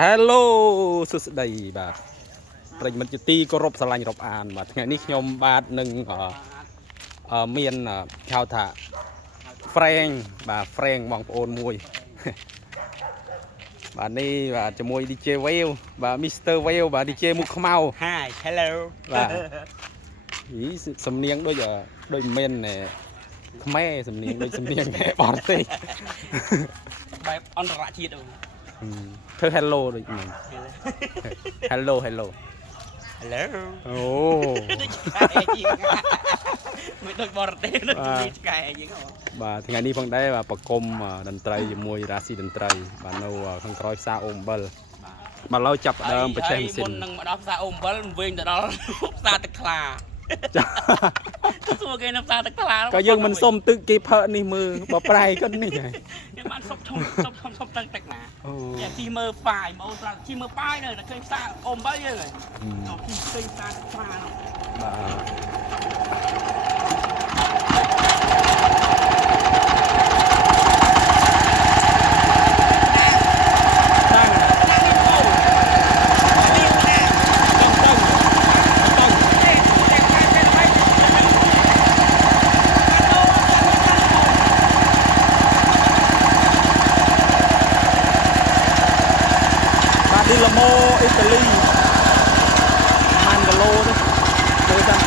Hello សុស្ដីបាទប្រិយមិត្តជាទីគោរពស្រឡាញ់រាប់អានបាទថ្ងៃនេះខ្ញុំបាទនឹងមានហៅថា Frank បាទ Frank បងប្អូនមួយបាទនេះបាទជាមួយ DJ Wave បាទ Mr. Wave បាទ DJ មុខខ្មៅ Hi hello បាទសំនៀងដូចមិនមែនខ្មែរសំនៀងដូចសំនៀងបរទេសបែបអន្តរជាតិធ្វើ hello ដូចហ្នឹង hello អូ ដូចឆ្កែជាងមិនដូចបរទេសដូចឆ្កែជាងបាទថ្ងៃនេះផងដែរបាទប្រគំតន្ត្រីជាមួយរាស៊ីតន្ត្រីបាទនៅខាងក្រោយផ្សារអូម7បាទឡើយចាប់ដើមបច្ចេកវិទ្យាមុននឹងមកដល់ផ្សារអូម7វិញទៅដល់ផ្សារទឹកថ្លាសួរគេនៅផ្សារទឹកថ្លាក៏យើងមិនសុំទឹកគេផើនេះមើលបើប្រែគាត់នេះហើយខ្ញុំបានសុំទឹកណាយ៉ាជីមើលហ្វាយមកអូនជីមើលប៉ាយនៅតែឃើញផ្សារអូម7យើងហើយជីឃើញផ្សារទឹកថ្លាឌីឡាម៉ូអ៊ីតាលីម៉ាន់ហ្កាឡូនេះមើលតាម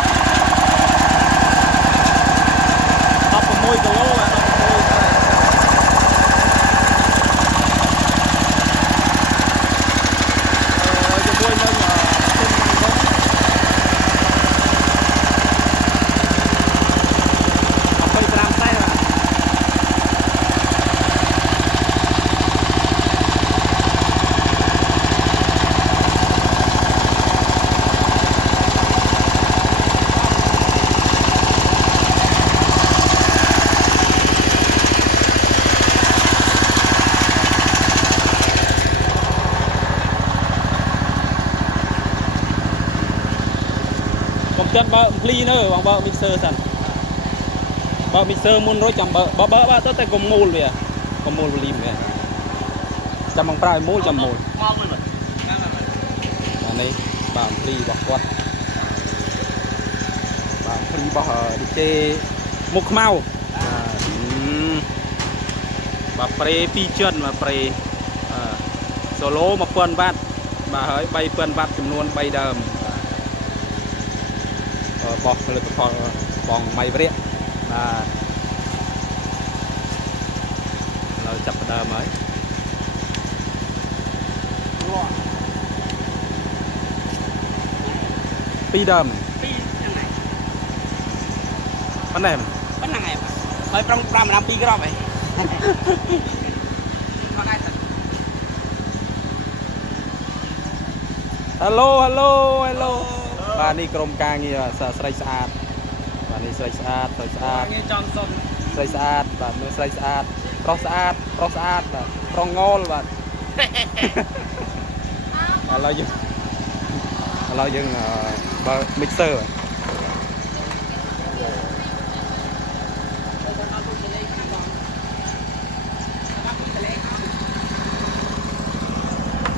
16គីឡូ16ជាមួយនឹងចាំបើភ្លីនៅបងបើ mixer សិនបើ mixer មុនរួចចាំបើទៅតែកុំមូលវាកុំមូល volume វាចាំបងប្រើឲ្យមូលចាំមូលមកមើលអានេះបាទភ្លីរបស់គាត់បាទភ្លីរបស់ DJ មុខខ្មៅបាទប្រេ2ចិនបាទប្រេsolo 1000 W បាទហើយ3000 W ចំនួន3ដើមបោះផលិតផលបងម៉ៃវរៈបាទเราចាប់ដើមហើយពីរដើមពីហ្នឹងហើយប៉ុណ្ណេះហើយប្រង5ម្ដង2គ្រាប់ហីគាត់ដែរ Hello បាទនេះក្រុមការងារស្រីស្អាតបាទនេះស្រីស្អាតងារចង់សុំស្រីស្អាតបាទមើលស្រីស្អាតប្រុសស្អាតបាទប្រុសងលបាទឥឡូវយើងបើ mixer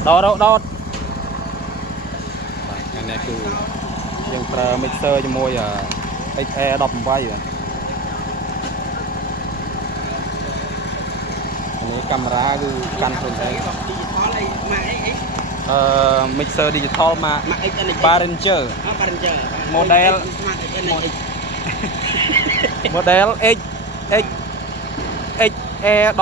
ដោតបាទនេះគឺយើងប្រើ mixer ជាមួយ XR 18បាទនេះកាមេរ៉ាគឺកាន់ខ្លួនឯង digital អីម៉ាក់អីmixer digital ម៉ាក Behringer model XR 18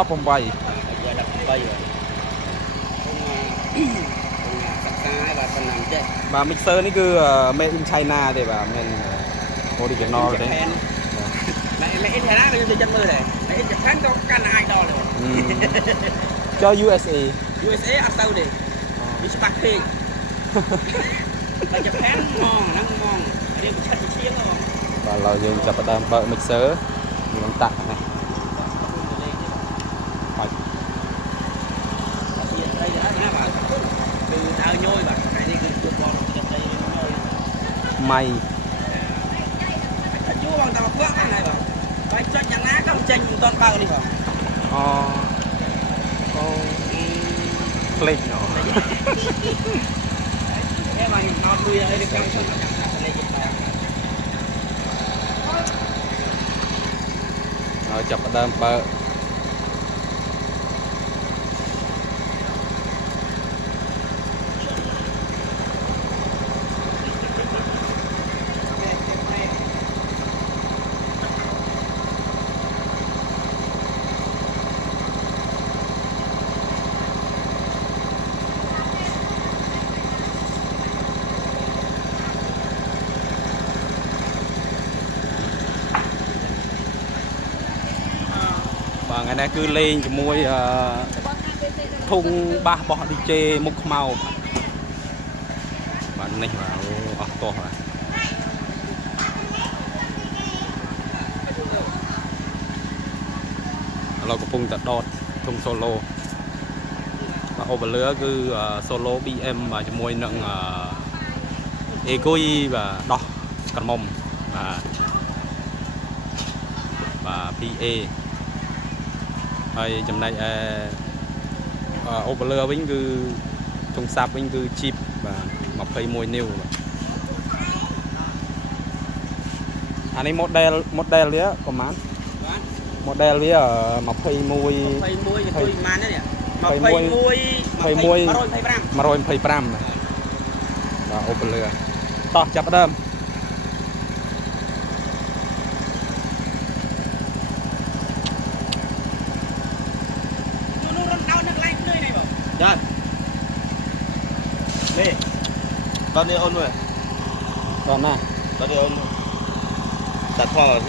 បាទ mixer នេះគឺ made in China ទេបាទមិន original ទេ made in China ខ្ញុំទៅចិត្តមើលដែរ made in Japan ក៏កាន់តែ idol ដែរចុះ USA អត់ទៅទេវាច្បាស់ពេកតែ Japan ហ្មងរៀងប្រឆិតជាឈៀងហ្មងបាទឥឡូវយើងចាប់ផ្ដើមបើក mixer នឹងតាក់ណាហើយជាត្រីទៅហើយណាបាទគឺដើរញយបាទថ្ងៃនេះគឺជួបបងចិត្តត្រីញយម៉ៃជួបងតាមកពើហ្នឹងហើយបងបាយចុចយ៉ាងណាក៏ចេញមិនទាន់បើកនេះបងអូ ភ្លេចណោះ em mà nó đuôi ấy được căng này chụp lại ហើយចាប់ផ្ដើមបើក បាទថ្ងៃនេះគឺលេងជាមួយធុងបាសបោះ DJ មុខខ្មៅបាទនេះបាទអូអស់តោះបាទឥឡូវកំពុងតែដតធុង solo បាទអូបលឺគឺ solo BM បាទជាមួយនឹងអេគុយបាទដោះក្រមុំបាទ PA ហើយចំណែកអូបលឺវិញគឺធុងសាប់វិញគឺ chip បាទ21នីវបាទអានេះ model វាប្រហែល model វា21 21cái tôi man đấy nhỉ 125បាទអូបលឺតោះចាប់ដើម Dạ. Nè. Tao đi ôn rồi. Còn nè. Tao đi ôn. Đặt hoa